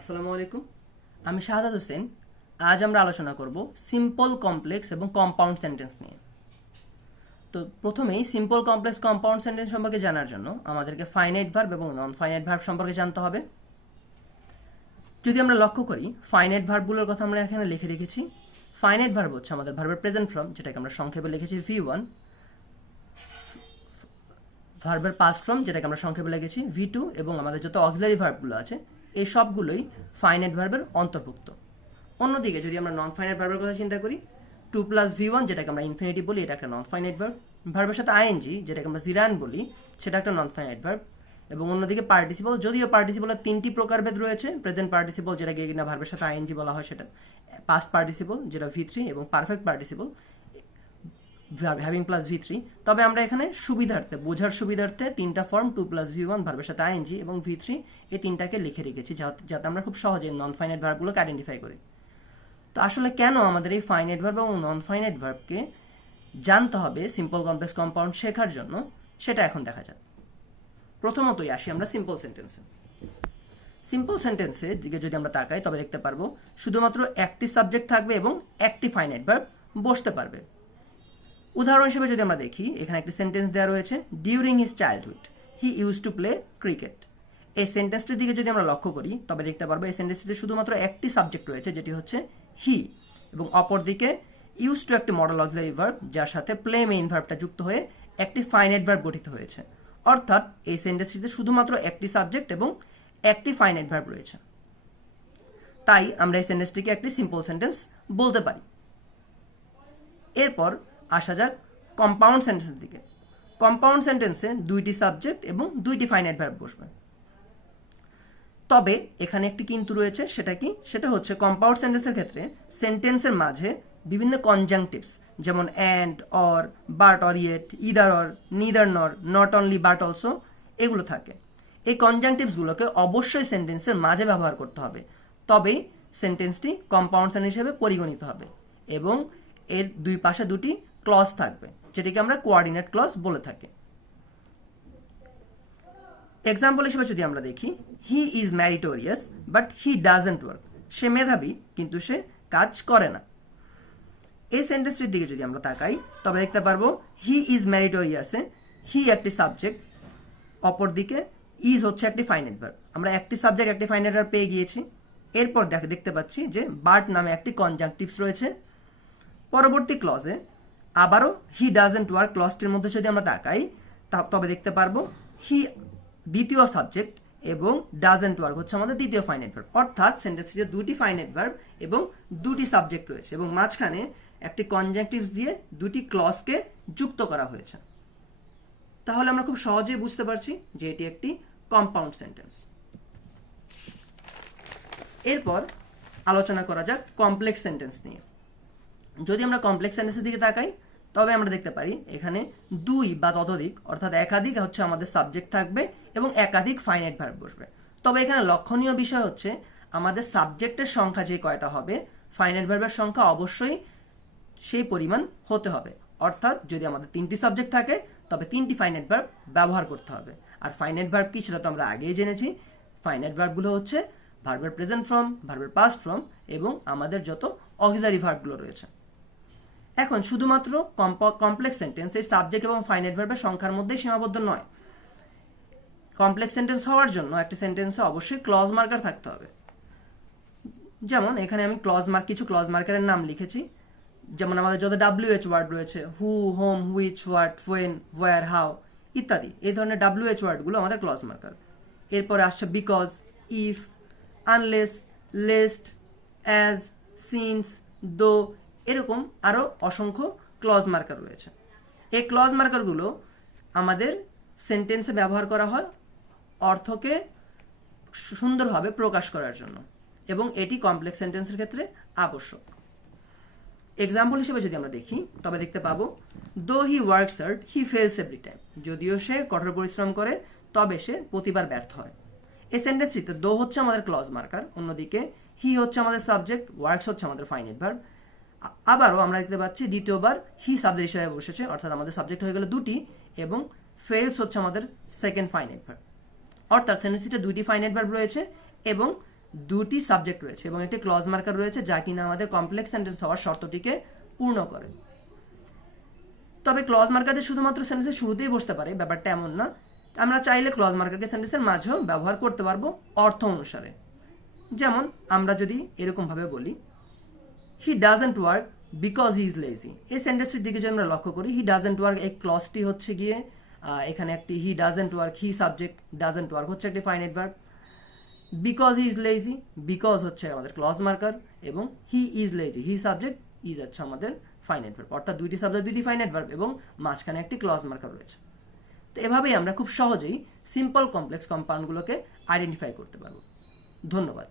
আসসালামু আলাইকুম, আমি শাহাদাত হোসেন। আজ আমরা আলোচনা করব সিম্পল, কমপ্লেক্স এবং কম্পাউন্ড সেন্টেন্স নিয়ে। তো প্রথমেই সিম্পল, কমপ্লেক্স, কম্পাউন্ড সেন্টেন্স সম্পর্কে জানার জন্য আমাদেরকে ফাইনাইট ভার্ব এবং নন ফাইনাইট ভার্ব সম্পর্কে জানতে হবে। যদি আমরা লক্ষ্য করি, ফাইনাইট ভার্বগুলোর কথা আমরা এখানে লিখে রেখেছি। ফাইনাইট ভার্ব হচ্ছে আমাদের ভার্বের প্রেজেন্ট ফর্ম, যেটাকে আমরা সংক্ষেপে লিখেছি V1, ভার্বের পাস্ট ফর্ম, যেটাকে আমরা সংক্ষেপে লিখেছি V2, এবং আমাদের যত অক্সিলারি ভার্বগুলো আছে এই সবগুলোই ফাইনাইট ভার্বের অন্তর্ভুক্ত। অন্যদিকে যদি আমরা নন ফাইনাইট ভার্বের কথা চিন্তা করি, 2+V1, যেটাকে আমরা ইনফিনিটিভ বলি, এটা একটা নন ফাইনাইট ভার্ব। ভার্বের সাথে আইএনজি, যেটাকে আমরা জিরান বলি, সেটা একটা নন ফাইনাইট ভার্ব। এবং অন্যদিকে পার্টিসিপল, যদিও পার্টিসিপলের 3টি প্রকারভেদ রয়েছে। প্রেজেন্ট পার্টিসিপল, যেটাকে কিনা ভার্বের সাথে আইএনজি বলা হয়, সেটা পাস্ট পার্টিসিপল, যেটা V3, এবং perfect participle having plus V3। তবে আমরা এখানে সুবিধার্থে, বোঝার সুবিধার্থে 3টা ফর্ম 2+V1 ভার্বের সাথে আইএনজি এবং V3 এই 3টাকে লিখে রেখেছি, যাতে আমরা খুব সহজে নন ফাইনাইট ভার্বগুলোকে আইডেন্টিফাই করি। তো আসলে কেন আমাদের এই ফাইনাইট ভার্ব এবং নন ফাইনাইট ভার্বকে জানতে হবে সিম্পল, কমপ্লেক্স, কম্পাউন্ড শেখার জন্য, সেটা এখন দেখা যাক। প্রথমতই আসি আমরা সিম্পল সেন্টেন্সে। সিম্পল সেন্টেন্সের দিকে যদি আমরা তাকাই, তবে দেখতে পারবো শুধুমাত্র একটি সাবজেক্ট থাকবে এবং একটি ফাইনাইট ভার্ব বসতে পারবে। উদাহরণ হিসেবে যদি আমরা দেখি, এখানে একটি সেন্টেন্স দেওয়া রয়েছে, during his childhood he use to play cricket. এই সেন্টেন্সটির দিকে যদি আমরা লক্ষ্য করি, তবে দেখতে পারবো এই সেন্টেন্সটিতে শুধুমাত্র একটি সাবজেক্ট রয়েছে, যেটি হচ্ছে হি, এবং অপরদিকে ইউজ টু একটি মডেল অক্সিলারি ভার্ব, যার সাথে প্লে মেইন ভার্বটা যুক্ত হয়ে একটি ফাইনাইট ভার্ব গঠিত হয়েছে। অর্থাৎ এই সেন্টেন্সটিতে শুধুমাত্র একটি সাবজেক্ট এবং একটি ফাইনাইট ভার্ব রয়েছে। তাই আমরা এই সেন্টেন্সটিকে একটি সিম্পল সেন্টেন্স বলতে পারি। এরপর আসা যাক কম্পাউন্ড সেন্টেন্সের দিকে। কম্পাউন্ড সেন্টেন্সে দুইটি সাবজেক্ট এবং দুইটি ফাইনাইট ভার্ব বসবে। তবে এখানে একটি কিন্তু রয়েছে, সেটা হচ্ছে কম্পাউন্ড সেন্টেন্সের ক্ষেত্রে সেন্টেন্সের মাঝে বিভিন্ন কনজাংটিভস, যেমন and, or, but, or, yet, either, or, neither, নর, নট অনলি, বাট অলসো, এগুলো থাকে। এই কনজাংটিভসগুলোকে অবশ্যই সেন্টেন্সের মাঝে ব্যবহার করতে হবে, তবেই সেন্টেন্সটি কম্পাউন্ড সেন্টেন্স হিসেবে পরিগণিত হবে। এবং এর দুই পাশে দুটি ক্লজ থাকবে, যেটিকে আমরা কোঅর্ডিনেট ক্লজ বলে থাকি। এক্সাম্পল হিসেবে যদি আমরা দেখি, he is meritorious but he doesn't work. সে মেধাবী কিন্তু সে কাজ করে না। এই সেন্টেন্সটির দিকে যদি আমরা তাকাই, তবে দেখতে পারবো হি ইজ ম্যারিটোরিয়াসে হি একটি সাবজেক্ট, অপরদিকে ইজ হচ্ছে একটি ফাইনাইট ভার্ব। আমরা একটি সাবজেক্ট, একটি ফাইনাইট ভার্ব পেয়ে গিয়েছি। এরপর দেখতে পাচ্ছি যে বাট নামে একটি কনজাংটিভস রয়েছে। পরবর্তী ক্লজে আবারও হি ডাজন্ট ওয়ার্ক ক্লজটির মধ্যে যদি আমরা তাকাই, তবে দেখতে পারবো হি দ্বিতীয় সাবজেক্ট এবং ডাজন্ট ওয়ার্ক হচ্ছে আমাদের দ্বিতীয় ফাইনাইট ভার্ব। অর্থাৎ সেন্টেন্সটিতে দুটি ফাইনাইট ভার্ব এবং দুটি সাবজেক্ট রয়েছে, এবং মাঝখানে একটি কনজাংটিভস দিয়ে দুটি ক্লজকে যুক্ত করা হয়েছে। তাহলে আমরা খুব সহজেই বুঝতে পারছি যে এটি একটি কম্পাউন্ড সেন্টেন্স। এরপর আলোচনা করা যাক কমপ্লেক্স সেন্টেন্স নিয়ে। যদি আমরা কমপ্লেক্স সেন্টেন্সের দিকে তাকাই, তবে আমরা দেখতে পারি এখানে দুই বা ততোধিক, অর্থাৎ একাধিক হচ্ছে আমাদের সাবজেক্ট থাকবে এবং একাধিক ফাইনাইট ভার্ব বসবে। তবে এখানে লক্ষণীয় বিষয় হচ্ছে আমাদের সাবজেক্টের সংখ্যা যে কয়টা হবে, ফাইনাইট ভার্বের সংখ্যা অবশ্যই সেই পরিমাণ হতে হবে। অর্থাৎ যদি আমাদের 3টি সাবজেক্ট থাকে, তবে 3টি ফাইনাইট ভার্ব ব্যবহার করতে হবে। আর ফাইনাইট ভার্ব কি, সেটা তো আমরা আগেই জেনেছি। ফাইনাইট ভার্বগুলো হচ্ছে ভার্বের প্রেজেন্ট ফর্ম, ভার্বের পাস্ট ফর্ম এবং আমাদের যত অক্সিলারি ভার্বগুলো রয়েছে। এখন শুধুমাত্র কমপ্লেক্স সেন্টেন্স এই সাবজেক্ট এবং ফাইনাইট ভার্বের সংখ্যার মধ্যেই সীমাবদ্ধ নয়। কমপ্লেক্স সেন্টেন্স হওয়ার জন্য একটি সেন্টেন্সে অবশ্যই ক্লজ মার্কার থাকতে হবে। যেমন এখানে আমি কিছু ক্লজ মার্কারের নাম লিখেছি। যেমন আমাদের যত WH ওয়ার্ড রয়েছে, who, whom, which, what, when, where, how ইত্যাদি, এই ধরনের WH ওয়ার্ডগুলো আমাদের ক্লজ মার্কার। এরপরে আসছে because, if, unless, lest, as, since, though, এরকম আরও অসংখ্য ক্লজ মার্কার রয়েছে। এই ক্লজ মার্কারগুলো আমাদের সেন্টেন্সে ব্যবহার করা হয় অর্থকে সুন্দরভাবে প্রকাশ করার জন্য, এবং এটি কমপ্লেক্স সেন্টেন্সের ক্ষেত্রে আবশ্যক। এক্সাম্পল হিসেবে যদি আমরা দেখি, তবে দেখতে পাবো though he works hard he fails every time. যদিও সে কঠোর পরিশ্রম করে, তবে সে প্রতিবার ব্যর্থ হয়। এই সেন্টেন্সটিতে দো হচ্ছে আমাদের ক্লজ মার্কার, অন্যদিকে হি হচ্ছে আমাদের সাবজেক্ট, ওয়ার্কস হচ্ছে আমাদের ফাইনাইট ভার্ব। আবারও আমরা দেখতে পাচ্ছি দ্বিতীয়বার হি সাবজেক্ট হিসেবে বসেছে, অর্থাৎ আমাদের সাবজেক্ট হয়ে গেল দুটি, এবং ফেলস হচ্ছে আমাদের সেকেন্ড ফাইনাইট ভার্ব। অর্থাৎ সেন্টেন্সটিতে দুইটি ফাইনাইট ভার্ব রয়েছে এবং দুটি সাবজেক্ট রয়েছে এবং একটি ক্লজ মার্কার রয়েছে যা কিনা আমাদের কমপ্লেক্স সেন্টেন্স হওয়ার শর্তটিকে পূর্ণ করে। তবে ক্লজ মার্কার শুধুমাত্র সেন্টেন্সের শুরুতেই বসতে পারে, ব্যাপারটা এমন না। আমরা চাইলে ক্লজ মার্কারকে সেন্টেন্সের মাঝেও ব্যবহার করতে পারবো অর্থ অনুসারে। যেমন আমরা যদি এরকমভাবে বলি, হি doesn't work because he is lazy. এই সেন্টেন্সটির দিকে যদি আমরা লক্ষ্য করি, হি ডাজন্ট ওয়ার্ক এই ক্লজটি হচ্ছে গিয়ে এখানে একটি হি doesn't work, he subject, doesn't work হচ্ছে একটি finite verb. Because he is lazy, because হচ্ছে আমাদের ক্লজ মার্কার এবং he is lazy, he subject, is হচ্ছে আমাদের ফাইনাইট ভার্ব। অর্থাৎ দুইটি সাবজেক্ট, দুইটি ফাইনাইট ভার্ব এবং মাঝখানে একটি ক্লজ মার্কার রয়েছে। তো এভাবেই আমরা খুব সহজেই সিম্পল কমপ্লেক্স কম্পাউন্ডগুলোকে আইডেন্টিফাই করতে পারবো। ধন্যবাদ।